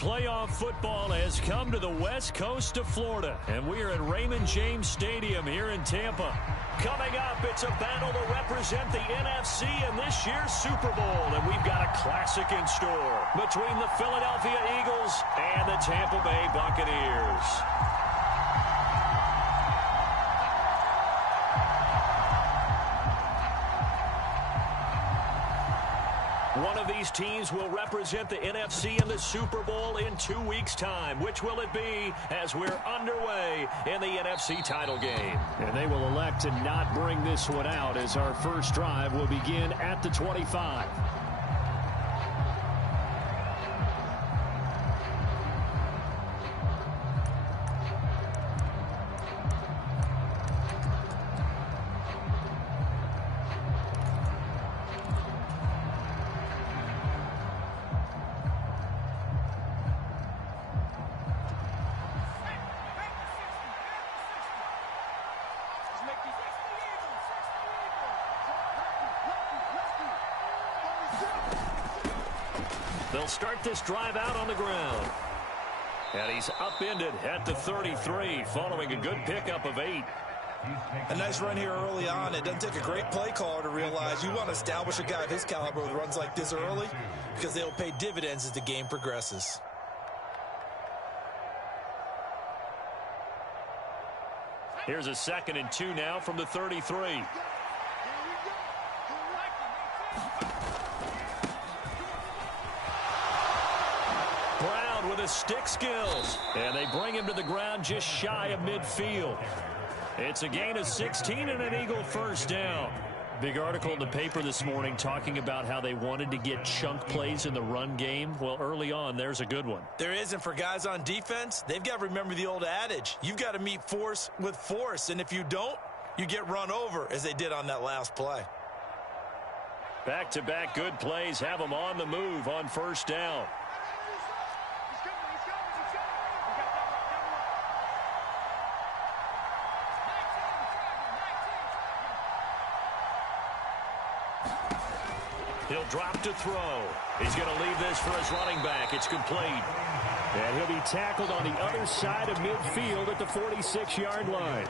playoff football has come to the west coast of Florida, and we are at Raymond James Stadium here in Tampa. Coming up, it's a battle to represent the NFC in this year's Super Bowl, and we've got a classic in store between the Philadelphia Eagles and the Tampa Bay Buccaneers. One of these teams will represent the NFC in the Super Bowl in 2 weeks' time. Which will it be as we're underway in the NFC title game? And they will elect to not bring this one out as our first drive will begin at the 25. They'll start this drive out on the ground. And he's upended at the 33 following a good pickup of 8. A nice run here early on. It doesn't take a great play caller to realize you want to establish a guy of his caliber with runs like this early because they'll pay dividends as the game progresses. Here's a 2nd and 2 now from the 33. With his stick skills, and they bring him to the ground just shy of midfield. It's a gain of 16 and an Eagle first down. Big article in the paper this morning talking about how they wanted to get chunk plays in the run game. Well, early on, there's a good one. There is, and for guys on defense, they've got to remember the old adage. You've got to meet force with force, and if you don't, you get run over, as they did on that last play. Back-to-back good plays have them on the move on first down. He'll drop to throw. He's going to leave this for his running back. It's complete. And he'll be tackled on the other side of midfield at the 46-yard line.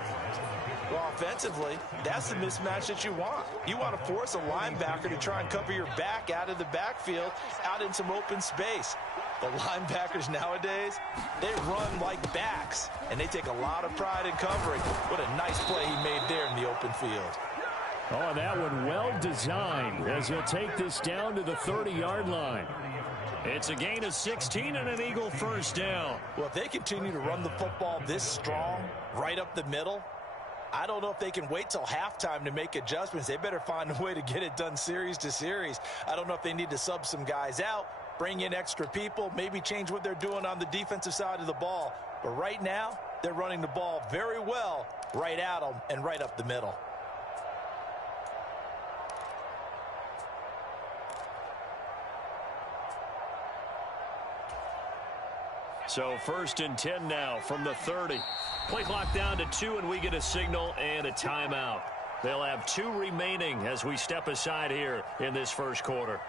Well, offensively, that's the mismatch that you want. You want to force a linebacker to try and cover your back out of the backfield, out in some open space. The linebackers nowadays, they run like backs, and they take a lot of pride in covering. What a nice play he made there in the open field. Oh, that one well designed as he'll take this down to the 30-yard line. It's a gain of 16 and an Eagle first down. Well, if they continue to run the football this strong, right up the middle, I don't know if they can wait till halftime to make adjustments. They better find a way to get it done series to series. I don't know if they need to sub some guys out, bring in extra people, maybe change what they're doing on the defensive side of the ball. But right now, they're running the ball very well right at them and right up the middle. So 1st and 10 now from the 30. Play clock down to 2, and we get a signal and a timeout. They'll have 2 remaining as we step aside here in this first quarter.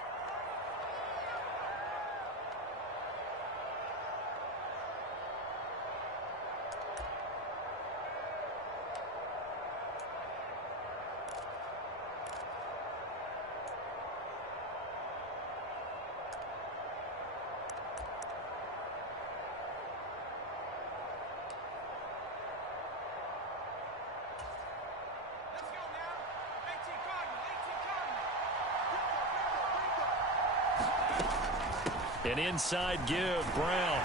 An inside give, Brown.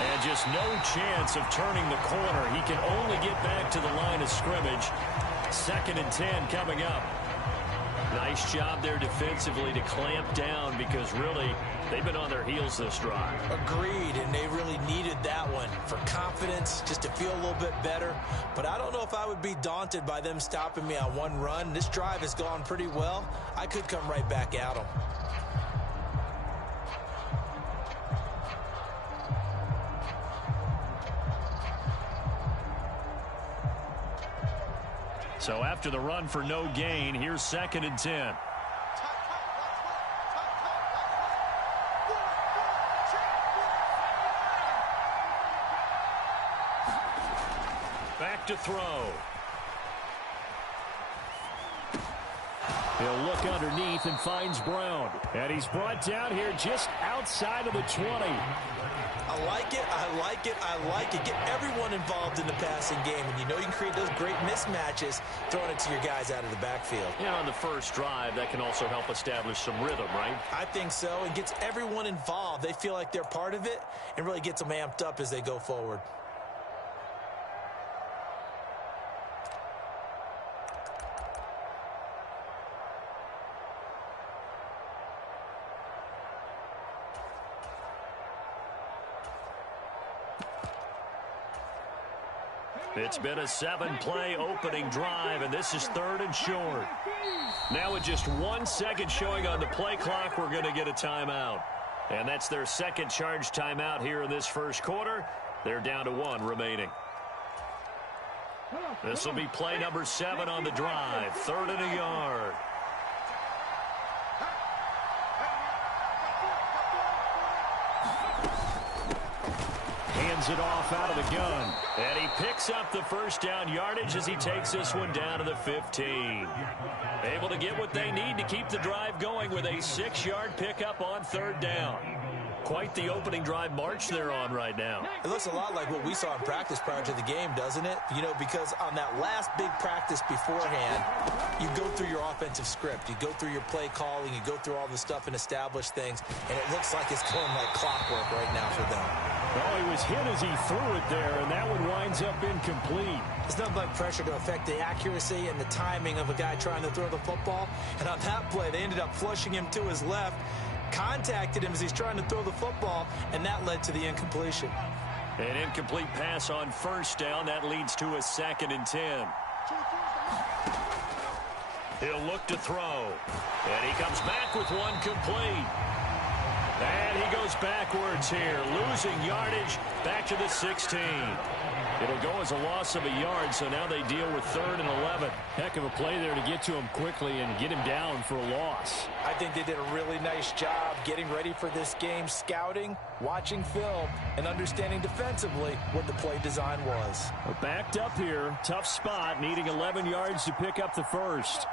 And just no chance of turning the corner. He can only get back to the line of scrimmage. 2nd and 10 coming up. Nice job there defensively to clamp down because really they've been on their heels this drive. Agreed, and they really needed that one for confidence, just to feel a little bit better. But I don't know if I would be daunted by them stopping me on one run. This drive has gone pretty well. I could come right back at them. So after the run for no gain, here's 2nd and 10. Back to throw. He'll look underneath and finds Brown. And he's brought down here just outside of the 20. I like it, I like it, I like it. Get everyone involved in the passing game, and you know you can create those great mismatches throwing it to your guys out of the backfield. And on the first drive, that can also help establish some rhythm, right? I think so. It gets everyone involved. They feel like they're part of it and really gets them amped up as they go forward. It's been a 7-play opening drive, and this is 3rd and short. Now with just 1 second showing on the play clock, we're going to get a timeout. And that's their second charge timeout here in this first quarter. They're down to 1 remaining. This will be play number 7 on the drive. 3rd and a yard. Hands it off out of the gun. And he picks up the first down yardage as he takes this one down to the 15. Able to get what they need to keep the drive going with a 6-yard pickup on 3rd down. Quite the opening drive march they're on right now. It looks a lot like what we saw in practice prior to the game, doesn't it? You know, because on that last big practice beforehand, you go through your offensive script. You go through your play calling. You go through all the stuff and establish things. And it looks like it's going like clockwork right now for them. Oh, he was hit as he threw it there, and that one winds up incomplete. It's nothing but pressure to affect the accuracy and the timing of a guy trying to throw the football. And on that play, they ended up flushing him to his left, contacted him as he's trying to throw the football, and that led to the incompletion. An incomplete pass on 1st down. That leads to a 2nd and 10. He'll look to throw. And he comes back with one complete. And he goes backwards here, losing yardage back to the 16. It'll go as a loss of a yard, so now they deal with 3rd and 11. Heck of a play there to get to him quickly and get him down for a loss. I think they did a really nice job getting ready for this game, scouting, watching film, and understanding defensively what the play design was. We're backed up here, tough spot, needing 11 yards to pick up the first.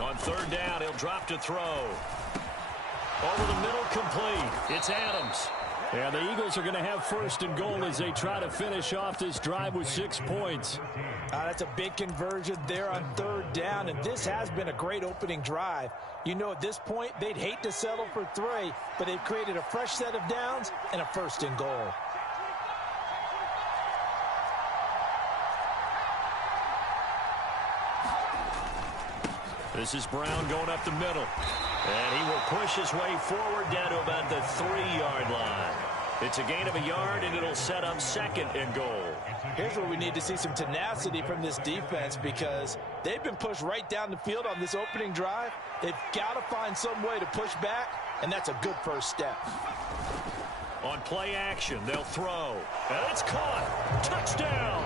On 3rd down, he'll drop to throw. Over the middle, complete. It's Adams. Yeah, the Eagles are going to have 1st and goal as they try to finish off this drive with 6 points. That's a big conversion there on 3rd down, and this has been a great opening drive. You know, at this point, they'd hate to settle for 3, but they've created a fresh set of downs and a 1st and goal. This is Brown going up the middle. And he will push his way forward down to about the 3-yard line. It's a gain of a yard, and it'll set up 2nd and goal. Here's where we need to see some tenacity from this defense, because they've been pushed right down the field on this opening drive. They've got to find some way to push back, and that's a good first step. On play action, they'll throw. And it's caught. Touchdown.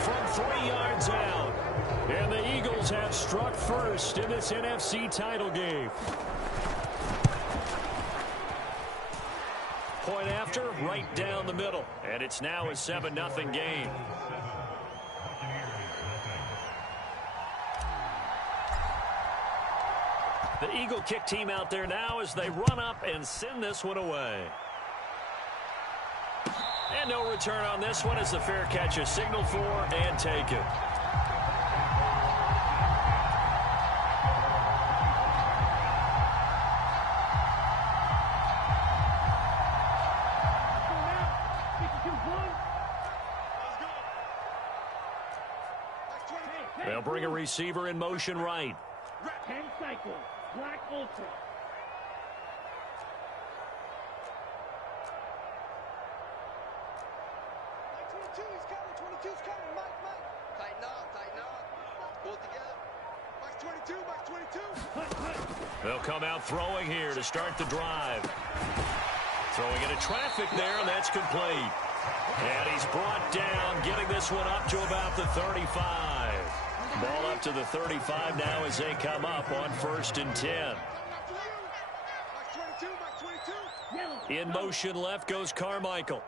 From 3 yards out. And the Eagles have struck first in this NFC title game. Point after, right down the middle. And it's now a 7-0 game. The Eagle kick team out there now as they run up and send this one away. And no return on this one as the fair catch is signaled for and taken. They'll bring a receiver in motion right. 10 cycles, Black Ultra. They'll come out throwing here to start the drive. Throwing into traffic there, and that's complete. And he's brought down, getting this one up to about the 35. Ball up to the 35 now as they come up on 1st and 10. In motion left goes Carmichael.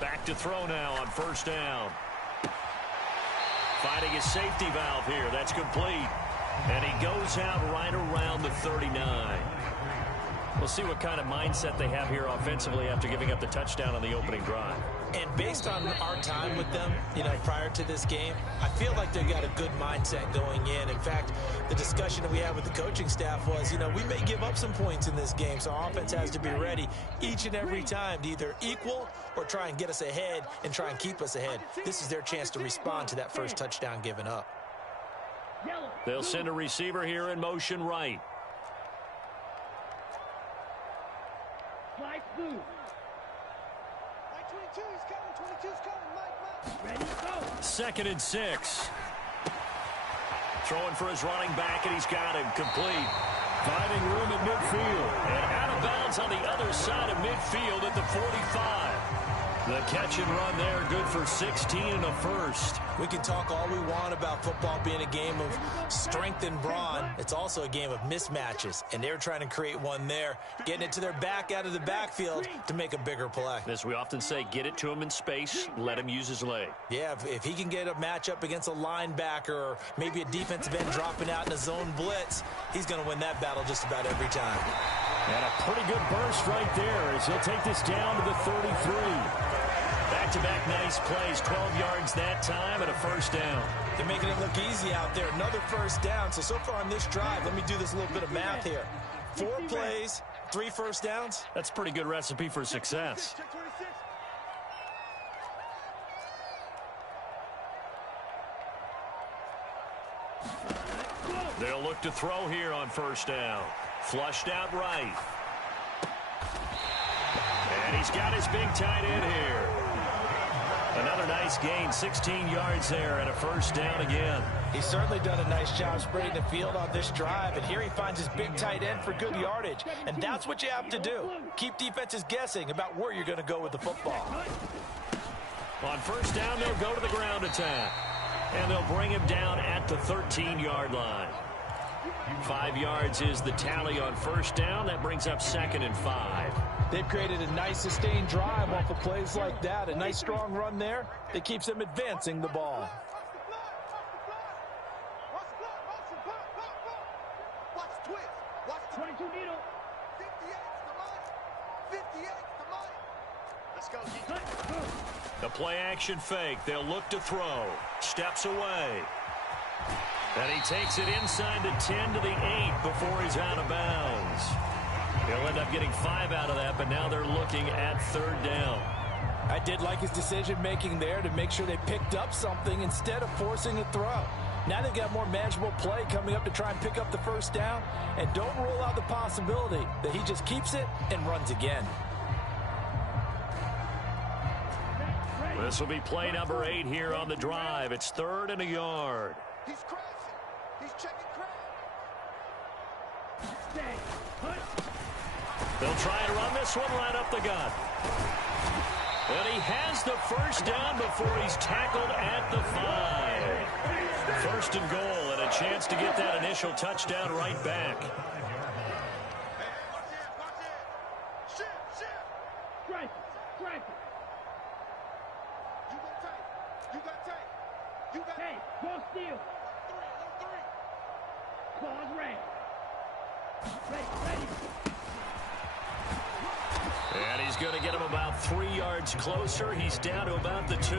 Back to throw now on 1st down. Finding his safety valve here. That's complete. And he goes out right around the 39. We'll see what kind of mindset they have here offensively after giving up the touchdown on the opening drive. And based on our time with them, prior to this game, I feel like they've got a good mindset going in. In fact, the discussion that we had with the coaching staff was, we may give up some points in this game, so our offense has to be ready each and every time to either equal or try and get us ahead and try and keep us ahead. This is their chance to respond to that first touchdown given up. They'll send a receiver here in motion right. Second and 6. Throwing for his running back, and he's got him complete. Finding room at midfield. And out of bounds on the other side of midfield at the 45. The catch and run there, good for 16 and a first. We can talk all we want about football being a game of strength and brawn. It's also a game of mismatches, and they're trying to create one there, getting it to their back out of the backfield to make a bigger play. As we often say, get it to him in space, let him use his leg. Yeah, if he can get a matchup against a linebacker or maybe a defensive end dropping out in a zone blitz, he's going to win that battle just about every time. And a pretty good burst right there as he'll take this down to the 33. Back-to-back nice plays, 12 yards that time and a first down. They're making it look easy out there. Another first down. So far on this drive, let me do this little bit of math here. 4 plays, 3 first downs. That's a pretty good recipe for success. They'll look to throw here on 1st down. Flushed out right. And he's got his big tight end here. Another nice gain, 16 yards there and a first down again. He's certainly done a nice job spreading the field on this drive, and here he finds his big tight end for good yardage. And that's what you have to do. Keep defenses guessing about where you're going to go with the football. On 1st down, they'll go to the ground attack. And they'll bring him down at the 13-yard line. 5 yards is the tally on 1st down. That brings up 2nd and 5. They've created a nice sustained drive off of plays like that. A nice strong run there that keeps them advancing the ball. The play action fake. They'll look to throw. Steps away. And he takes it inside the 10 to the 8 before he's out of bounds. He'll end up getting 5 out of that, but now they're looking at 3rd down. I did like his decision-making there to make sure they picked up something instead of forcing a throw. Now they've got more manageable play coming up to try and pick up the 1st down, and don't rule out the possibility that he just keeps it and runs again. This will be play number 8 here on the drive. It's 3rd and a yard. He's crashing. He's checking crash. They'll try and run this one right up the gut. And he has the first down before he's tackled at the 5. 1st and goal and a chance to get that initial touchdown right back. And he's going to get him about 3 yards closer. He's down to about the 2.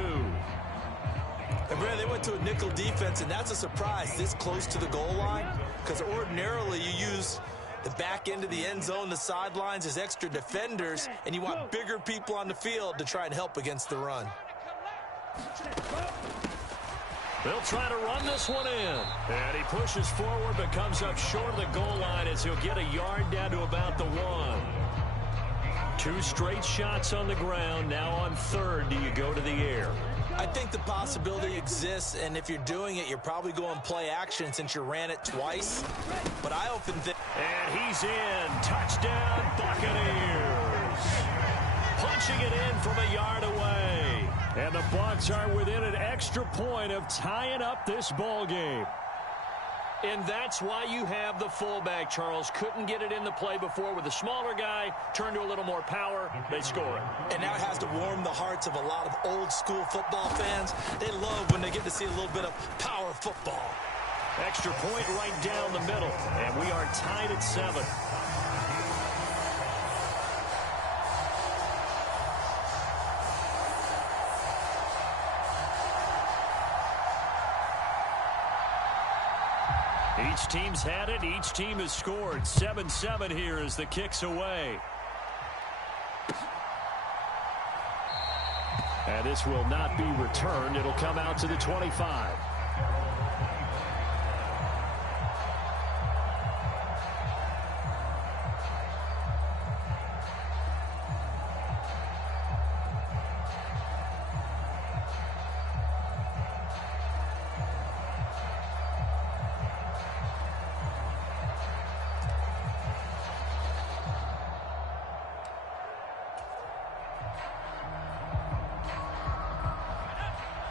And Brad, they went to a nickel defense, and that's a surprise this close to the goal line, because ordinarily you use the back end of the end zone, the sidelines as extra defenders, and you want bigger people on the field to try and help against the run. They'll try to run this one in. And he pushes forward but comes up short of the goal line as he'll get a yard down to about the 1. 2 straight shots on the ground. Now on 3rd, do you go to the air? I think the possibility exists, and if you're doing it, you're probably going play action since you ran it twice. But I often think... And he's in. Touchdown, Buccaneers. from a yard away. And the Bucs are within an extra point of tying up this ball game. And that's why you have the fullback, Charles. Couldn't get it in the play before with a smaller guy. Turned to a little more power. They score it. And now it has to warm the hearts of a lot of old-school football fans. They love when they get to see a little bit of power football. Extra point right down the middle. And we are tied at 7. Each team's had it. Each team has scored. 7-7 here as the kick's away. And this will not be returned. It'll come out to the 25.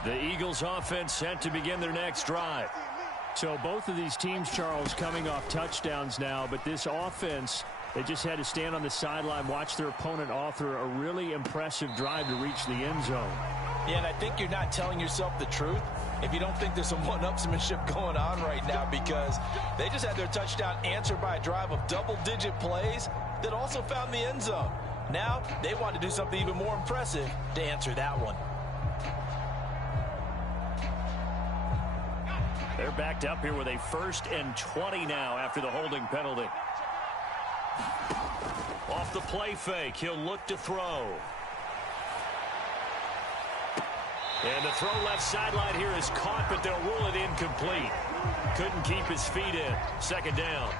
The Eagles offense set to begin their next drive. So both of these teams, Charles, coming off touchdowns now, but this offense, they just had to stand on the sideline, watch their opponent author a really impressive drive to reach the end zone. Yeah, and I think you're not telling yourself the truth if you don't think there's some one-upsmanship going on right now, because they just had their touchdown answered by a drive of double-digit plays that also found the end zone. Now they want to do something even more impressive to answer that one. They're backed up here with a 1st and 20 now after the holding penalty. Off the play fake, he'll look to throw. And the throw left sideline here is caught, but they'll rule it incomplete. Couldn't keep his feet in. 2nd down.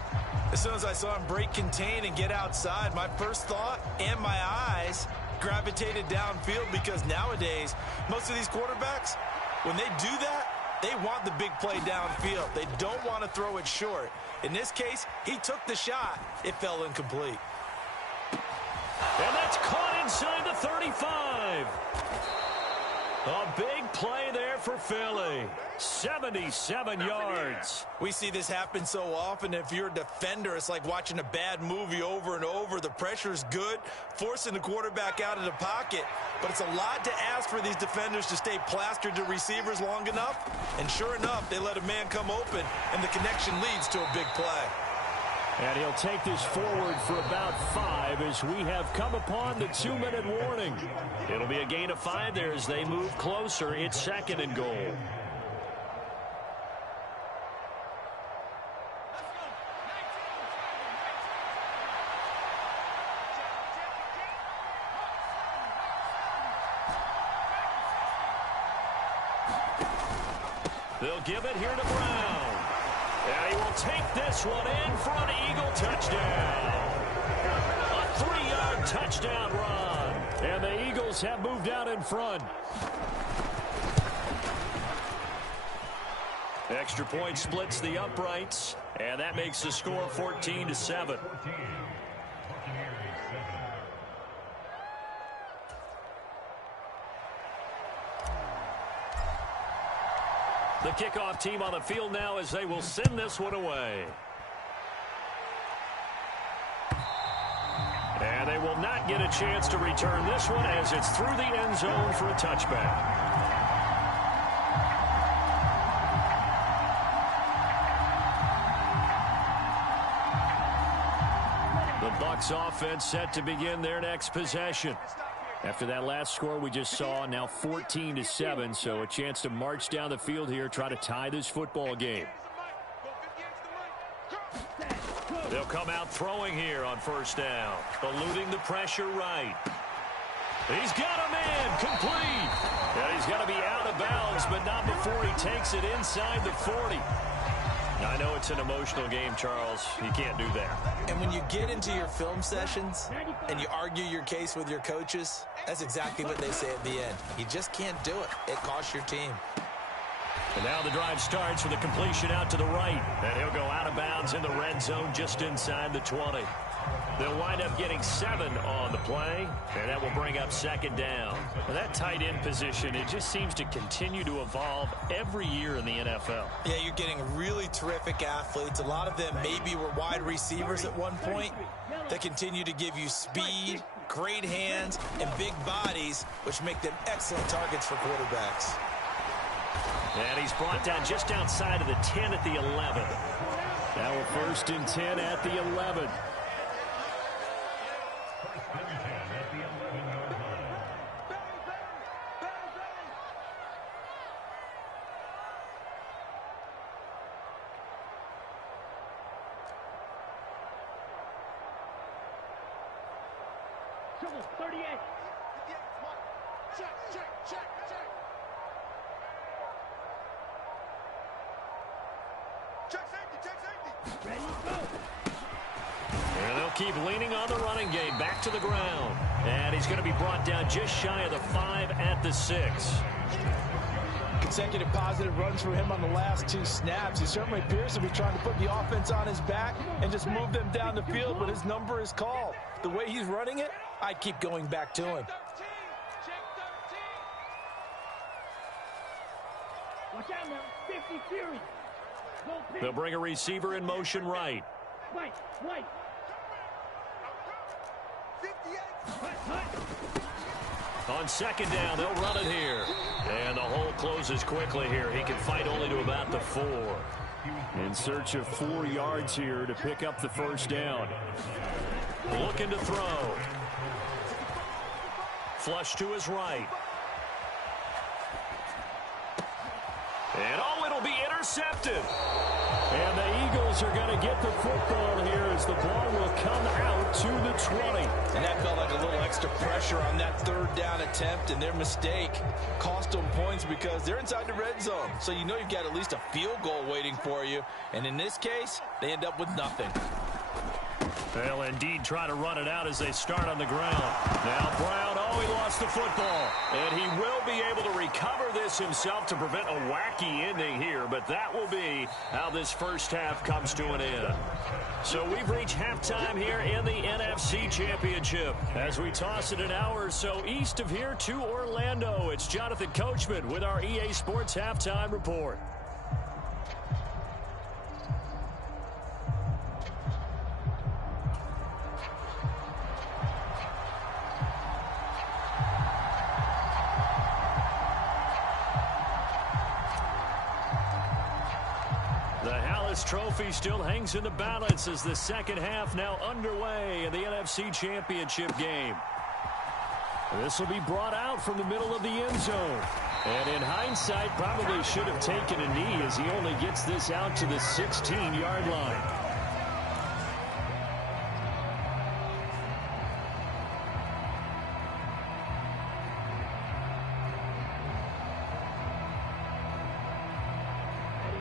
As soon as I saw him break contain and get outside, my first thought and my eyes gravitated downfield, because nowadays, most of these quarterbacks, when they do that, they want the big play downfield. They don't want to throw it short. In this case, he took the shot. It fell incomplete. And that's caught inside the 35. A big play there for Philly. 77 yards. We see this happen so often. If you're a defender, it's like watching a bad movie over and over. The pressure's good, forcing the quarterback out of the pocket. But it's a lot to ask for these defenders to stay plastered to receivers long enough. And sure enough, they let a man come open, and the connection leads to a big play. And he'll take this forward for about 5 as we have come upon the 2-minute warning. It'll be a gain of 5 there as they move closer. It's 2nd and goal. They'll give it here to Brown. And he will take this one in for an Eagle touchdown. A 3-yard touchdown run. And the Eagles have moved out in front. Extra point splits the uprights. And that makes the score 14-7. The kickoff team on the field now as they will send this one away. And they will not get a chance to return this one as it's through the end zone for a touchback. The Bucs offense set to begin their next possession. After that last score we just saw, now 14-7, so a chance to march down the field here, try to tie this football game. They'll come out throwing here on 1st down, eluding the pressure right. He's got a man, complete. And he's got to be out of bounds, but not before he takes it inside the 40. I know it's an emotional game, Charles. You can't do that. And when you get into your film sessions and you argue your case with your coaches, that's exactly what they say at the end. You just can't do it. It costs your team. And now the drive starts with a completion out to the right. And he'll go out of bounds in the red zone just inside the 20. They'll wind up getting 7 on the play, and that will bring up second down. And that tight end position, it just seems to continue to evolve every year in the NFL. Yeah, you're getting really terrific athletes. A lot of them maybe were wide receivers at one point that continue to give you speed, great hands, and big bodies, which make them excellent targets for quarterbacks. And he's brought down just outside of the 10 at the 11. Now a 1st and 10 at the 11. Trouble, 38. Check, check, check, check. Check safety, check safety. Ready, go. And they'll keep leaning on the running game. Back to the ground. And he's going to be brought down just shy of the 5 at the 6. Consecutive positive runs for him on the last 2 snaps. He certainly appears to be trying to put the offense on his back and just move them down the field, but his number is called. The way he's running it, I'd keep going back to him. Watch out now. 50 Fury. Go pitch. They'll bring a receiver in motion right. White, white. 58. Hut, hut. On second down, they'll run it here. And the hole closes quickly here. He can fight only to about the 4. In search of 4 yards here to pick up the 1st down. Looking to throw. Flush to his right. And it'll be intercepted. And the Eagles are going to get the football here as the ball will come out to the 20. And that felt like a little extra pressure on that 3rd down attempt, and their mistake cost them points because they're inside the red zone. So you know you've got at least a field goal waiting for you. And in this case, they end up with nothing. They'll indeed try to run it out as they start on the ground. Now Brown, he lost the football. And he will be able to recover this himself to prevent a wacky ending here. But that will be how this first half comes to an end. So we've reached halftime here in the NFC Championship. As we toss it an hour or so east of here to Orlando, it's Jonathan Coachman with our EA Sports Halftime Report. Trophy still hangs in the balance as the second half now underway in the NFC Championship game. This will be brought out from the middle of the end zone. And in hindsight, probably should have taken a knee as he only gets this out to the 16-yard line.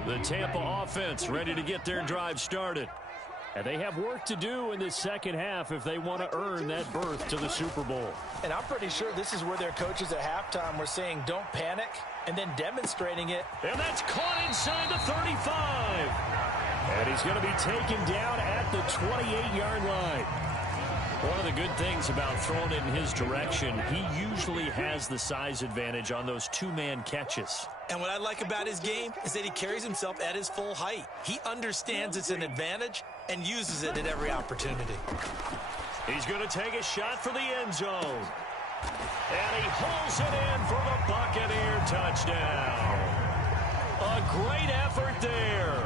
The Tampa offense ready to get their drive started. And they have work to do in this second half if they want to earn that berth to the Super Bowl. And I'm pretty sure this is where their coaches at halftime were saying don't panic and then demonstrating it. And that's caught inside the 35. And he's going to be taken down at the 28-yard line. One of the good things about throwing it in his direction, he usually has the size advantage on those 2-man catches. And what I like about his game is that he carries himself at his full height. He understands it's an advantage and uses it at every opportunity. He's going to take a shot for the end zone. And he holds it in for the Buccaneer touchdown. A great effort there.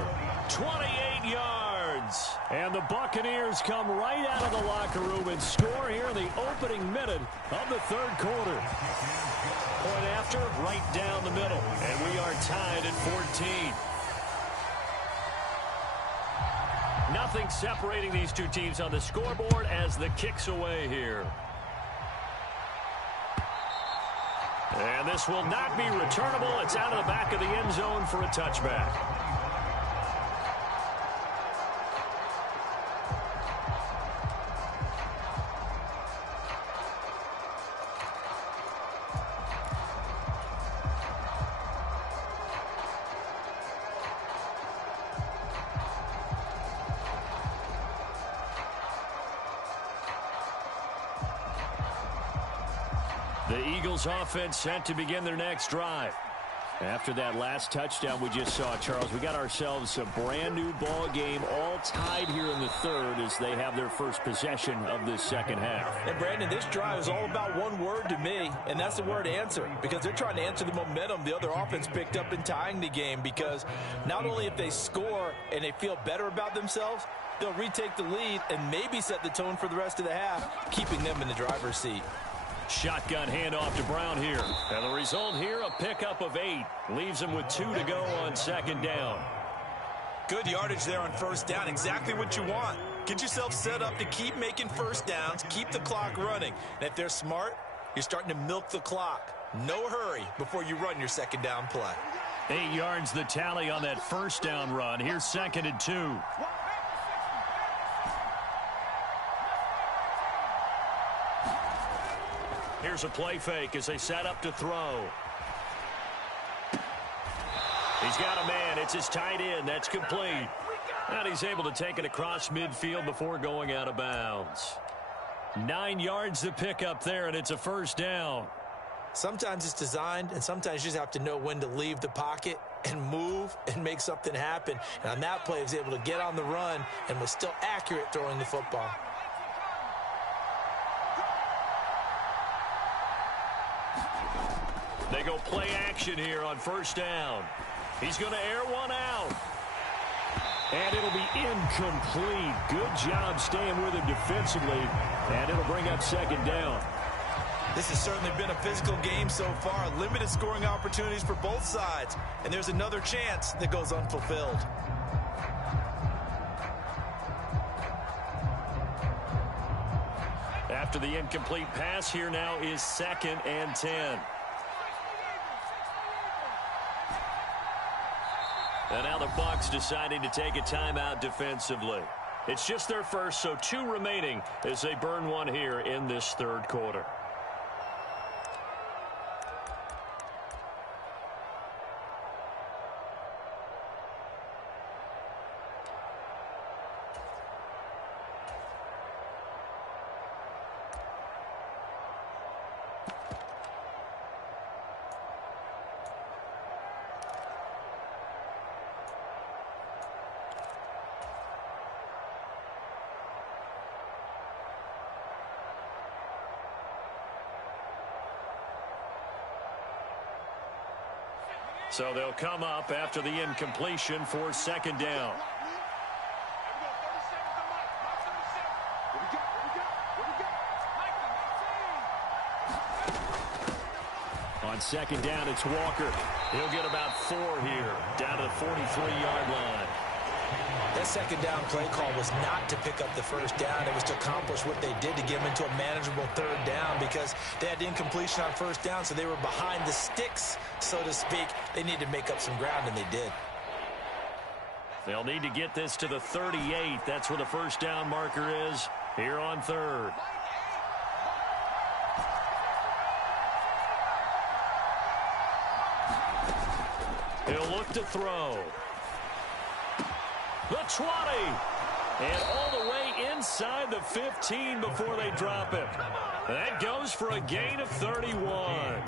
28 yards. And the Buccaneers come right out of the locker room and score here in the opening minute of the 3rd quarter. Point after, right down the middle. And we are tied at 14. Nothing separating these two teams on the scoreboard as the kick's away here. And this will not be returnable. It's out of the back of the end zone for a touchback. The Eagles offense set to begin their next drive. After that last touchdown we just saw, Charles, we got ourselves a brand new ball game, all tied here in the third as they have their first possession of this second half. And Brandon, this drive is all about one word to me, and that's the word answer, because they're trying to answer the momentum the other offense picked up in tying the game, because not only if they score and they feel better about themselves, they'll retake the lead and maybe set the tone for the rest of the half, keeping them in the driver's seat. Shotgun handoff to Brown here. And the result here, a pickup of 8. Leaves him with 2 to go on second down. Good yardage there on first down. Exactly what you want. Get yourself set up to keep making first downs, keep the clock running. And if they're smart, you're starting to milk the clock. No hurry before you run your second down play. 8 yards the tally on that first down run. Here's 2nd and 2. Here's a play fake as they set up to throw. He's got a man. It's his tight end. That's complete. And he's able to take it across midfield before going out of bounds. 9 yards to pick up there, and it's a first down. Sometimes it's designed, and sometimes you just have to know when to leave the pocket and move and make something happen. And on that play, he was able to get on the run and was still accurate throwing the football. They go play action here on first down. He's going to air one out. And it'll be incomplete. Good job staying with him defensively. And it'll bring up second down. This has certainly been a physical game so far. Limited scoring opportunities for both sides. And there's another chance that goes unfulfilled. After the incomplete pass, here now is 2nd and 10. And now the Bucs deciding to take a timeout defensively. It's just their first, so 2 remaining as they burn one here in this third quarter. So they'll come up after the incompletion for second down. On second down, it's Walker. He'll get about 4 here, down to the 43-yard line. That second down play call was not to pick up the first down. It was to accomplish what they did to get them into a manageable third down because they had incompletion on first down, so they were behind the sticks, so to speak. They needed to make up some ground, and they did. They'll need to get this to the 38. That's where the first down marker is here on third. He'll look to throw. The 20. And all the way inside the 15 before they drop it. That goes for a gain of 31.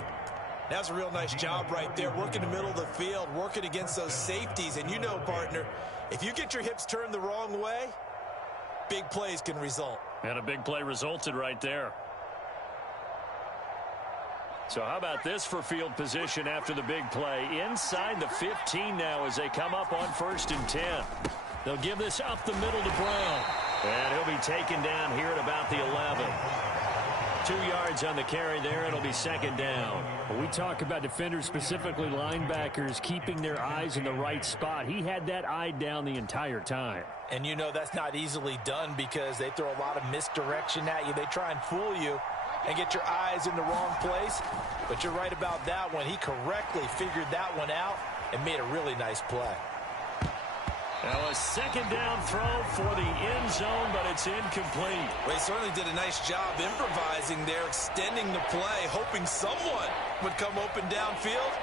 That's a real nice job right there, working the middle of the field, working against those safeties. And you know, partner, if you get your hips turned the wrong way, big plays can result. And a big play resulted right there. So how about this for field position after the big play? Inside the 15 now as they come up on 1st and 10. They'll give this up the middle to Brown. And he'll be taken down here at about the 11. 2 yards on the carry there. It'll be second down. We talk about defenders, specifically linebackers, keeping their eyes in the right spot. He had that eye down the entire time. And you know that's not easily done because they throw a lot of misdirection at you. They try and fool you and get your eyes in the wrong place. But you're right about that one. He correctly figured that one out and made a really nice play. Now a second down throw for the end zone, but it's incomplete. Well, he certainly did a nice job improvising there, extending the play, hoping someone would come open downfield,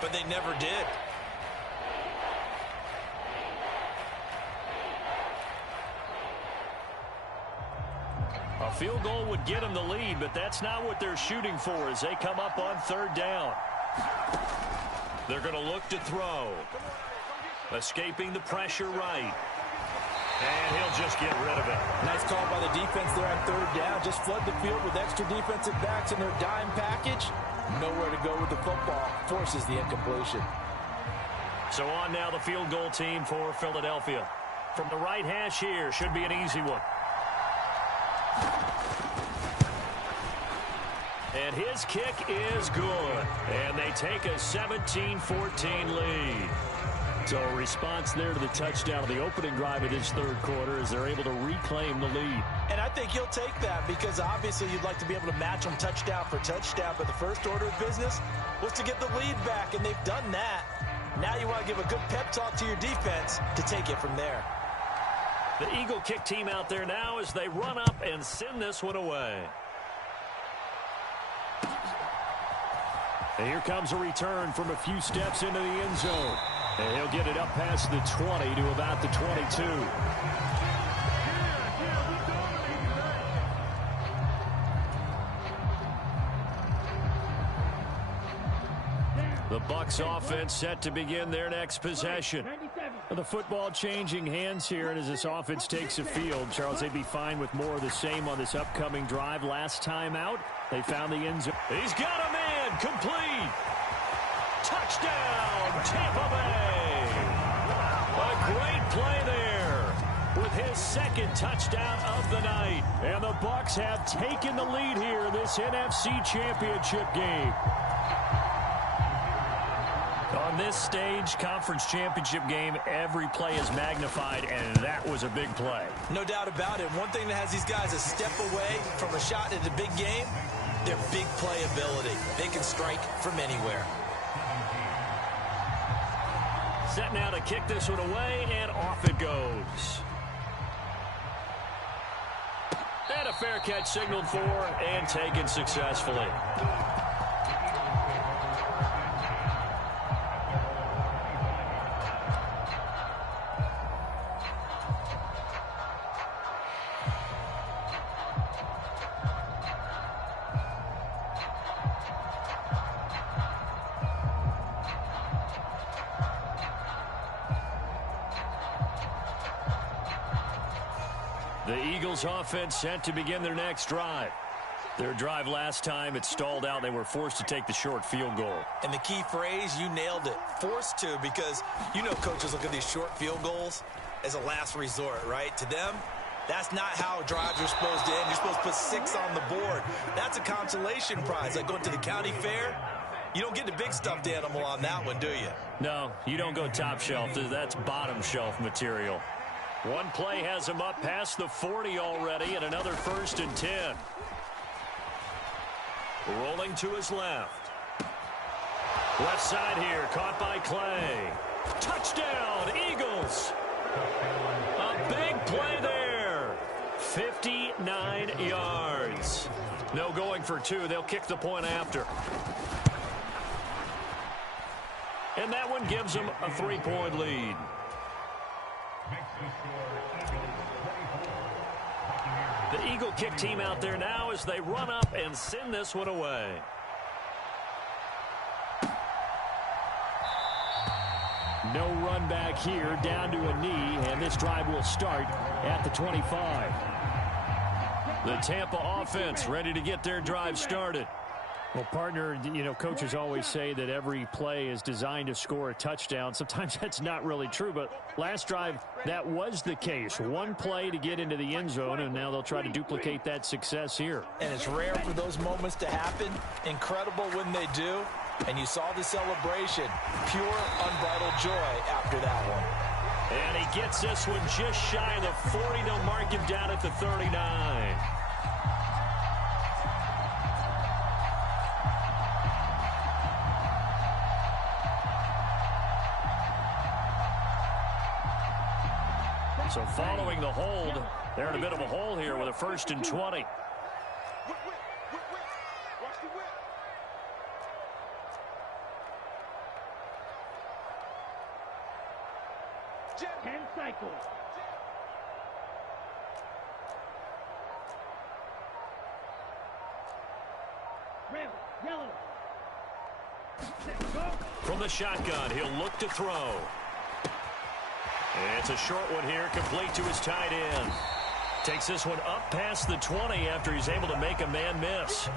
but they never did. A field goal would get them the lead, but that's not what they're shooting for as they come up on third down. They're going to look to throw. Escaping the pressure right. And he'll just get rid of it. Nice call by the defense there on third down. Just flood the field with extra defensive backs in their dime package. Nowhere to go with the football. Forces the incompletion. So on now the field goal team for Philadelphia. From the right hash here, should be an easy one. And his kick is good. And they take a 17-14 lead. So a response there to the touchdown of the opening drive of this third quarter as they're able to reclaim the lead. And I think he'll take that because obviously you'd like to be able to match them touchdown for touchdown. But the first order of business was to get the lead back, and they've done that. Now you want to give a good pep talk to your defense to take it from there. The Eagle kick team out there now as they run up and send this one away. And here comes a return from a few steps into the end zone. And he'll get it up past the 20 to about the 22. The Bucs offense set to begin their next possession. The football changing hands here, and as this offense takes the field, Charles, they'd be fine with more of the same on this upcoming drive. Last time out, they found the end zone. He's got a man, complete. Touchdown, Tampa Bay. A great play there with his second touchdown of the night. And the Bucs have taken the lead here in this NFC Championship game. On this stage, conference championship game, every play is magnified, and that was a big play. No doubt about it. One thing that has these guys a step away from a shot at a big game, their big play ability. They can strike from anywhere. Set now to kick this one away, and off it goes. And a fair catch signaled for and taken successfully. The Eagles offense set to begin their next drive. Their drive last time, it stalled out. They were forced to take the short field goal. And the key phrase, you nailed it. Forced to, because you know coaches look at these short field goals as a last resort, right? To them, that's not how drives are supposed to end. You're supposed to put 6 on the board. That's a consolation prize. Like going to the county fair, you don't get the big stuffed animal on that one, do you? No, you don't go top shelf. That's bottom shelf material. One play has him up past the 40 already, and another 1st and 10. Rolling to his left. Left side here, caught by Clay. Touchdown, Eagles. A big play there. 59 yards. No going for 2. They'll kick the point after. And that one gives them a 3-point lead. The Eagle kick team out there now as they run up and send this one away. No run back here, down to a knee, and this drive will start at the 25. The Tampa offense ready to get their drive started. Well, partner, you know, coaches always say that every play is designed to score a touchdown. Sometimes that's not really true, but last drive, that was the case. One play to get into the end zone, and now they'll try to duplicate that success here. And it's rare for those moments to happen. Incredible when they do. And you saw the celebration. Pure, unbridled joy after that one. And he gets this one just shy of the 40. They'll mark him down at the 39. So following the hold, they're in a bit of a hole here with a 1st and 20. Watch the whip. 10 cycles. Yellow. From the shotgun, he'll look to throw. It's a short one here, complete to his tight end. Takes this one up past the 20 after he's able to make a man miss.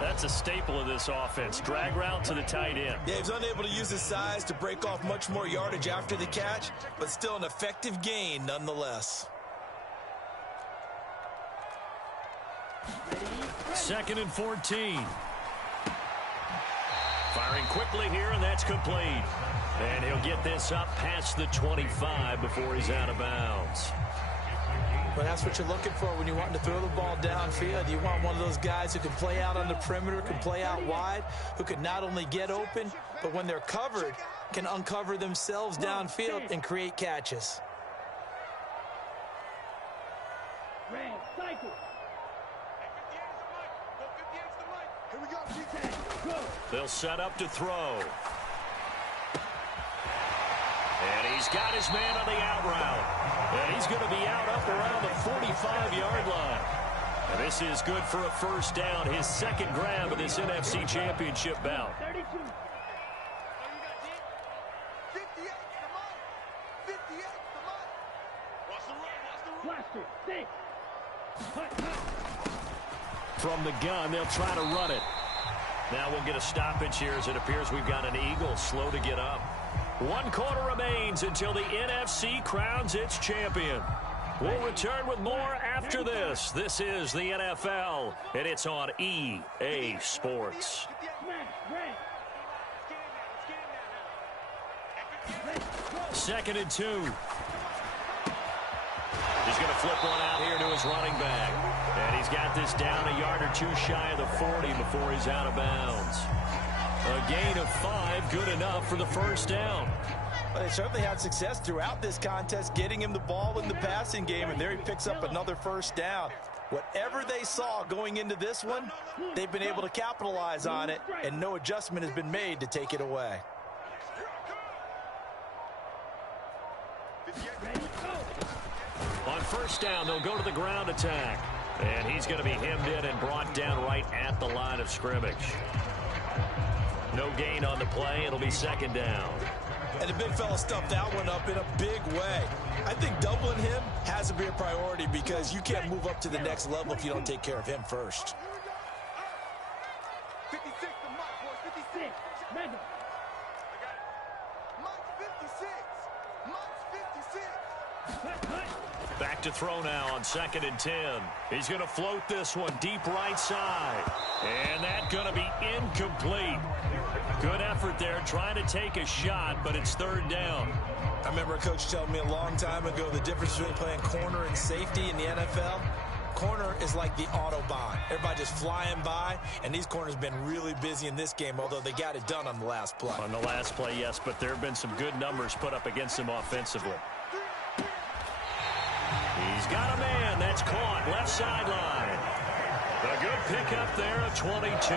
That's a staple of this offense. Drag route to the tight end. Yeah, he's unable to use his size to break off much more yardage after the catch, but still an effective gain nonetheless. 2nd and 14. Firing quickly here, and that's complete. And he'll get this up past the 25 before he's out of bounds. Well, that's what you're looking for when you want to throw the ball downfield. You want one of those guys who can play out on the perimeter, can play out wide, who can not only get open, but when they're covered, can uncover themselves downfield and create catches. Red, cycle. Here we go. Go. They'll set up to throw. And he's got his man on the out route. And he's going to be out up around the 45-yard line. And this is good for a first down, his second grab of this NFC Championship bout. 32. 58, come on. 58, come on. Watch the run, Blaster. 6. Hut. From the gun, they'll try to run it. Now we'll get a stoppage here as it appears we've got an Eagle slow to get up. 1 quarter remains until the NFC crowns its champion. We'll return with more after this. This is the NFL, and it's on EA Sports. Smash. Red. 2nd and 2. He's going to flip one out here to his running back. And he's got this down a yard or two shy of the 40 before he's out of bounds. A gain of 5, good enough for the first down. Well, they certainly had success throughout this contest, getting him the ball in the passing game, and there he picks up another first down. Whatever they saw going into this one, they've been able to capitalize on it, and no adjustment has been made to take it away. On first down, they'll go to the ground attack. And he's going to be hemmed in and brought down right at the line of scrimmage. No gain on the play. It'll be second down. And the big fella stuffed that one up in a big way. I think doubling him has to be a priority because you can't move up to the next level if you don't take care of him first. 56, the mark, boys. 56. Mega. Mark's 56. Mark's 56. Back to throw now on 2nd and 10. He's going to float this one deep right side. And that's going to be incomplete. Good effort there, trying to take a shot, but it's third down. I remember a coach telling me a long time ago the difference between playing corner and safety in the NFL. Corner is like the Autobahn. Everybody just flying by, and these corners have been really busy in this game, although they got it done on the last play. On the last play, yes, but there have been some good numbers put up against him offensively. He's got a man that's caught left sideline. A good pickup there of 22.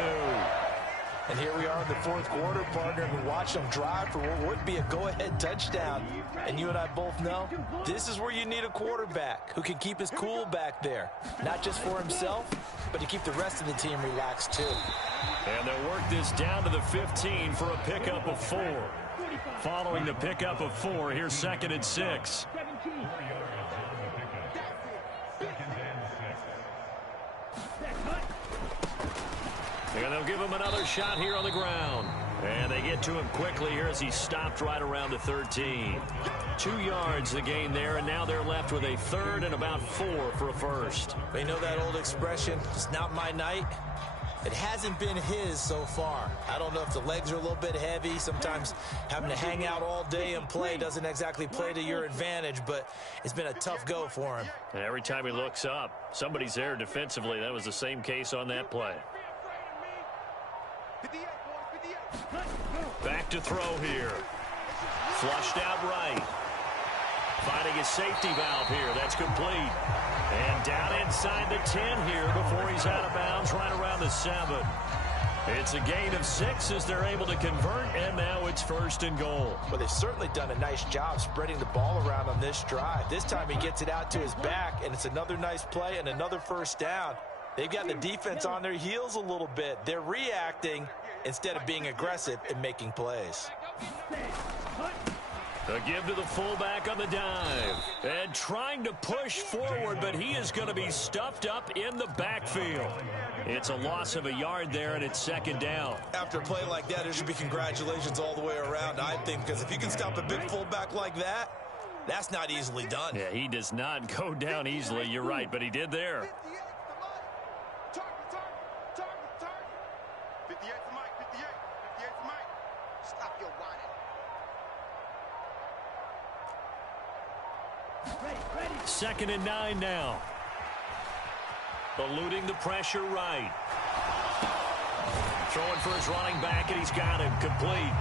And here we are in the fourth quarter, partner, and we watch them drive for what would be a go-ahead touchdown. And you and I both know this is where you need a quarterback who can keep his cool back there. Not just for himself, but to keep the rest of the team relaxed too. And they'll work this down to the 15 for a pickup of 4. Following the pickup of 4, here's 2nd and 6. 17. And they'll give him another shot here on the ground. And they get to him quickly here as he's stopped right around the 13. 2 yards the gain there, and now they're left with a third and about 4 for a first. You know that old expression, it's not my night? It hasn't been his so far. I don't know if the legs are a little bit heavy. Sometimes having to hang out all day and play doesn't exactly play to your advantage, but it's been a tough go for him. And every time he looks up, somebody's there defensively. That was the same case on that play. Back to throw here. Flushed out right. Finding his safety valve here. That's complete. And down inside the 10 here before he's out of bounds right around the 7. It's a gain of 6 as they're able to convert, and now it's first and goal. Well, they've certainly done a nice job spreading the ball around on this drive. This time he gets it out to his back, and it's another nice play and another first down. They've got the defense on their heels a little bit. They're reacting instead of being aggressive and making plays. The give to the fullback on the dive. And trying to push forward, but he is going to be stuffed up in the backfield. It's a loss of a yard there, and it's second down. After a play like that, there should be congratulations all the way around, I think, because if you can stop a big fullback like that, that's not easily done. Yeah, he does not go down easily. You're right, but he did there. 58 to Mike, 58 to Mike. Stop your whining. Second and 9 now. Eluding the pressure right. Throwing for his running back, and he's got him complete.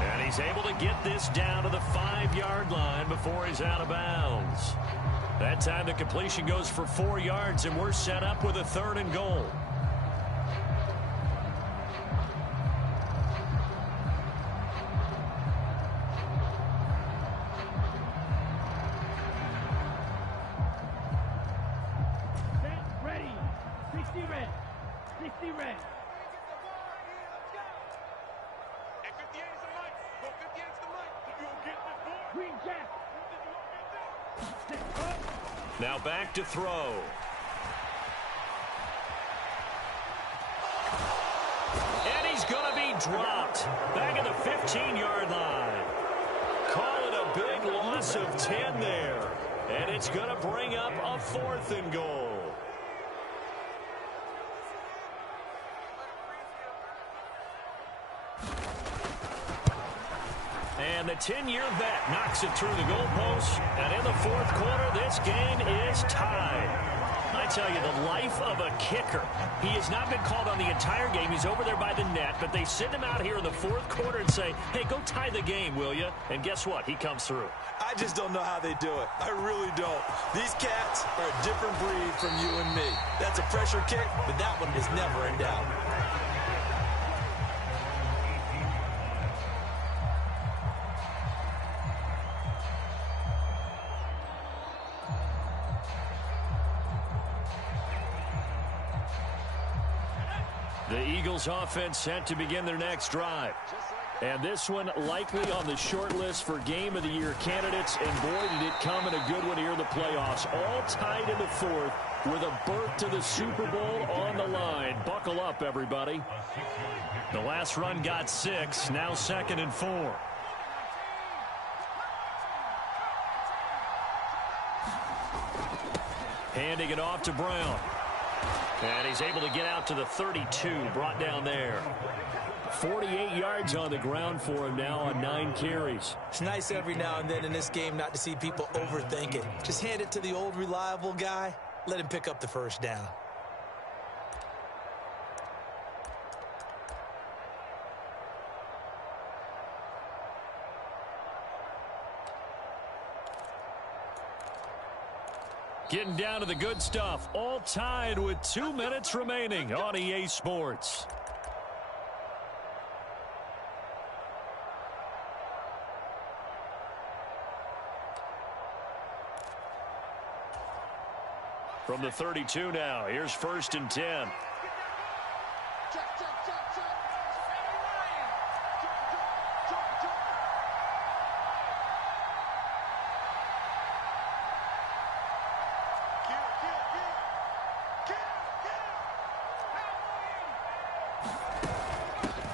And he's able to get this down to the 5-yard line before he's out of bounds. That time the completion goes for 4 yards, and we're set up with a 3rd and goal. Ready. 60 red. 60 red. Hey, 58 is the mic. Go 58 is the mic. You gonna get this board? Green jack. Now back to throw. And he's going to be dropped. Back at the 15-yard line. Call it a big loss of 10 there. And it's going to bring up a 4th and goal. And the 10-year vet knocks it through the goalpost. And in the 4th quarter, this game is tied. I tell you, the life of a kicker. He has not been called on the entire game. He's over there by the net, but they send him out here in the 4th quarter and say, hey, go tie the game, will you? And guess what? He comes through. I just don't know how they do it. I really don't. These cats are a different breed from you and me. That's a pressure kick, but that one is never in doubt. The Eagles offense set to begin their next drive. And this one likely on the short list for Game of the Year candidates. And boy, did it come in a good one here in the playoffs. All tied in the 4th with a berth to the Super Bowl on the line. Buckle up, everybody. The last run got 6. Now 2nd and 4. Handing it off to Brown. And he's able to get out to the 32, brought down there. 48 yards on the ground for him now on 9 carries. It's nice every now and then in this game not to see people overthink it. Just hand it to the old reliable guy. Let him pick up the first down. Getting down to the good stuff. All tied with 2 minutes remaining on EA Sports. From the 32 now, here's 1st and 10.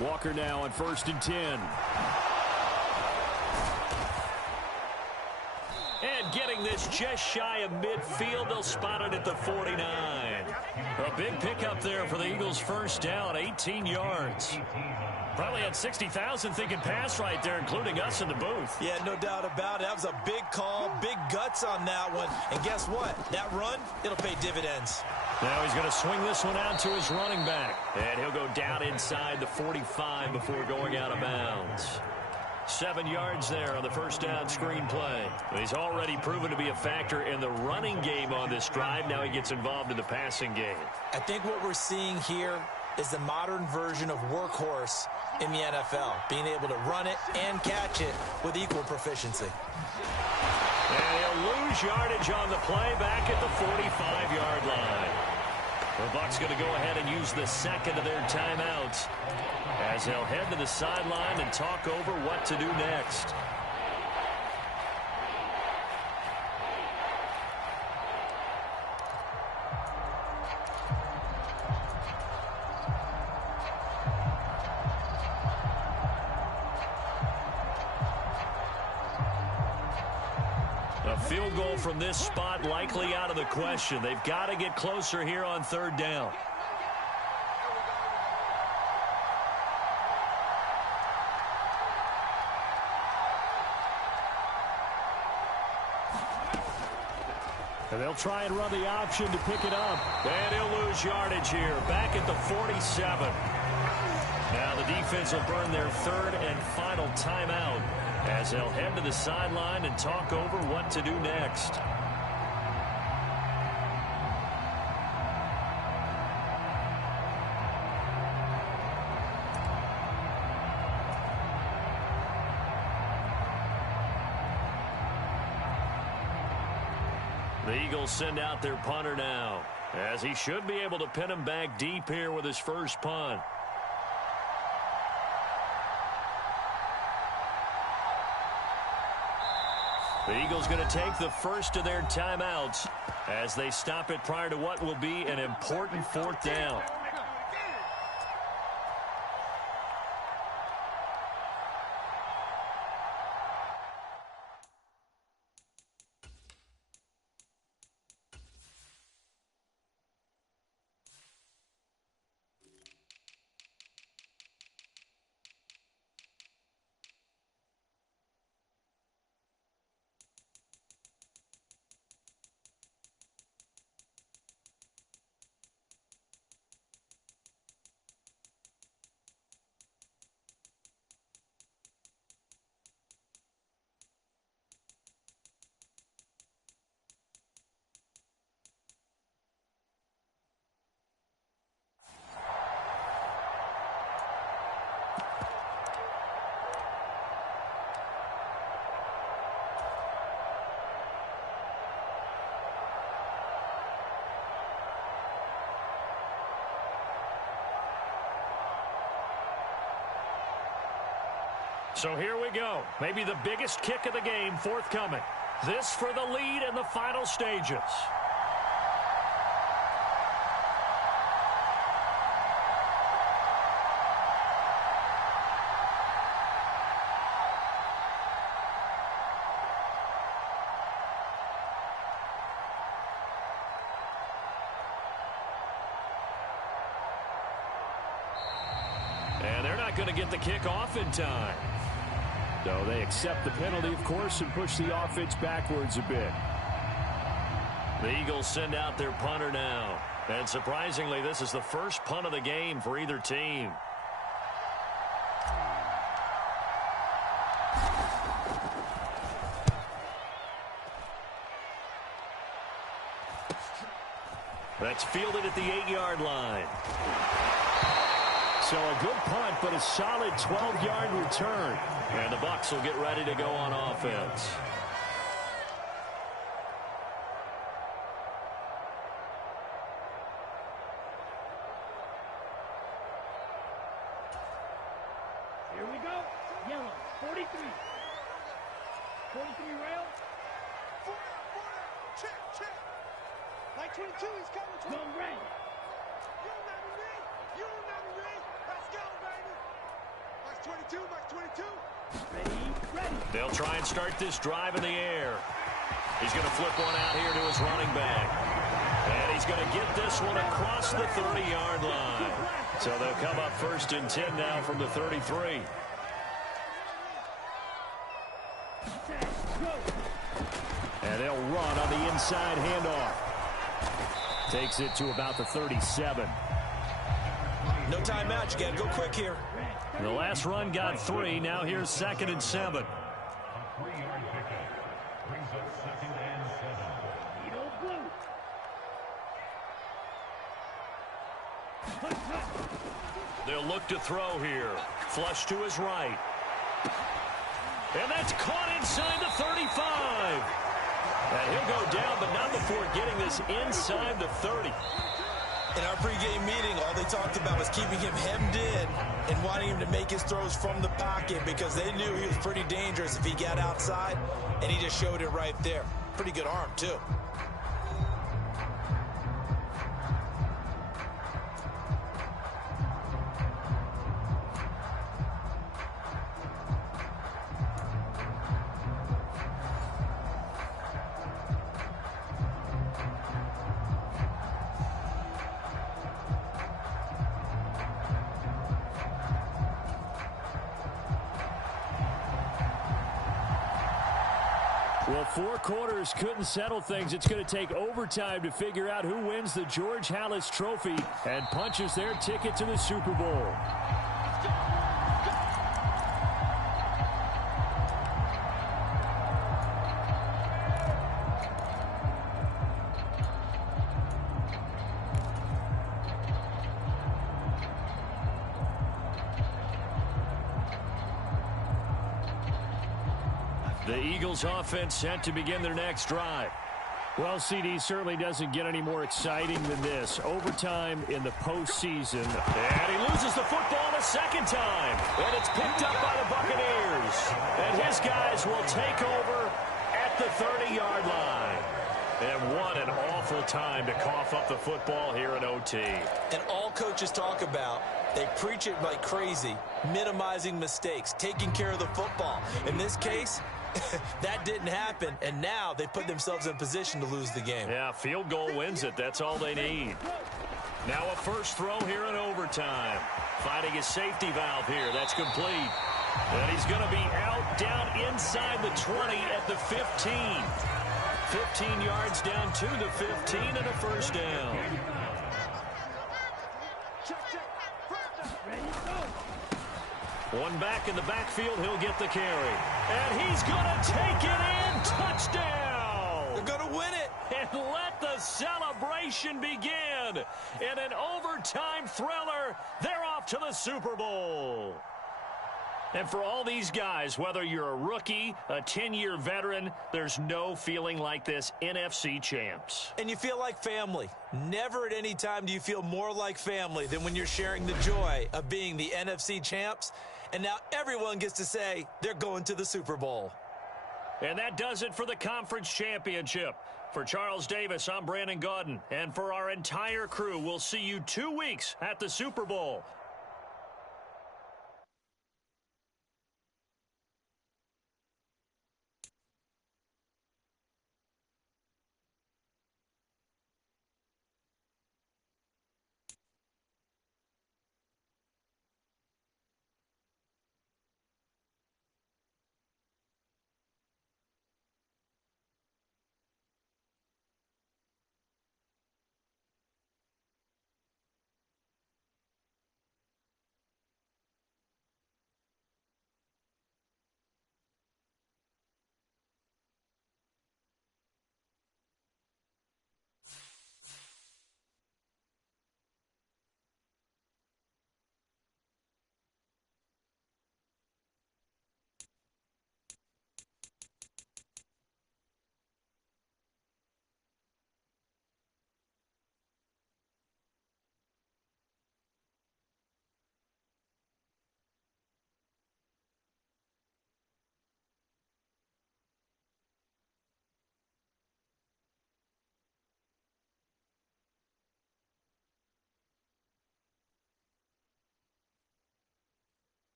Walker now on 1st and 10. And getting this just shy of midfield. They'll spot it at the 49. A big pickup there for the Eagles' first down, 18 yards. Probably had 60,000 thinking pass right there, including us in the booth. Yeah, no doubt about it. That was a big call, big guts on that one. And guess what? That run, it'll pay dividends. Now he's going to swing this one out to his running back. And he'll go down inside the 45 before going out of bounds. 7 yards there on the first down screen play. He's already proven to be a factor in the running game on this drive. Now he gets involved in the passing game. I think what we're seeing here is the modern version of workhorse in the NFL, being able to run it and catch it with equal proficiency. And he'll lose yardage on the play back at the 45-yard line. The Bucs going to go ahead and use the second of their timeouts as they'll head to the sideline and talk over what to do next. A field goal from this spot likely out of the question. They've got to get closer here on third down. And they'll try and run the option to pick it up. And he'll lose yardage here, back at the 47. Now the defense will burn their third and final timeout as they'll head to the sideline and talk over what to do next. The Eagles send out their punter now, as he should be able to pin him back deep here with his first punt. The Eagles going to take the first of their timeouts as they stop it prior to what will be an important fourth down. So here we go. Maybe the biggest kick of the game forthcoming. This for the lead in the final stages. And they're not going to get the kick off in time. No, they accept the penalty, of course, and push the offense backwards a bit. The Eagles send out their punter now. And surprisingly, this is the first punt of the game for either team. That's fielded at the 8-yard line. So a good punt, but a solid 12-yard return. And the Bucs will get ready to go on offense. Here we go. Yellow, 43. 43 rail. 40, check. Like 22, he's coming. Go red. You remember me. Let's go, baby. Max 22. Ready. They'll try and start this drive in the air. He's going to flip one out here to his running back. And he's going to get this one across the 30-yard line. So they'll come up 1st and 10 now from the 33. And they'll run on the inside handoff. Takes it to about the 37. No timeout. You got to go quick here. The last run got 3. Now here's 2nd and 7. They'll look to throw here. Flush to his right. And that's caught inside the 35. And he'll go down, but not before getting this inside the 30. In our pregame meeting, all they talked about was keeping him hemmed in and wanting him to make his throws from the pocket because they knew he was pretty dangerous if he got outside, and he just showed it right there. Pretty good arm, too. Well, 4 quarters couldn't settle things. It's going to take overtime to figure out who wins the George Halas Trophy and punches their ticket to the Super Bowl. The Eagles offense set to begin their next drive. Well, CD certainly doesn't get any more exciting than this. Overtime in the postseason. And he loses the football a second time. And it's picked up by the Buccaneers. And his guys will take over at the 30-yard line. And what an awful time to cough up the football here in OT. And all coaches talk about, they preach it like crazy, minimizing mistakes, taking care of the football. In this case, that didn't happen, and now they put themselves in position to lose the game. Yeah, field goal wins it. That's all they need. Now a first throw here in overtime. Finding his safety valve here. That's complete. And he's going to be out down inside the 20 at the 15. 15 yards down to the 15 and a first down. One back in the backfield, he'll get the carry. And he's going to take it in. Touchdown! They're going to win it. And let the celebration begin. In an overtime thriller, they're off to the Super Bowl. And for all these guys, whether you're a rookie, a 10-year veteran, there's no feeling like this NFC champs. And you feel like family. Never at any time do you feel more like family than when you're sharing the joy of being the NFC champs. And now everyone gets to say they're going to the Super Bowl. And that does it for the conference championship. For Charles Davis, I'm Brandon Gaudin. And for our entire crew, we'll see you 2 weeks at the Super Bowl.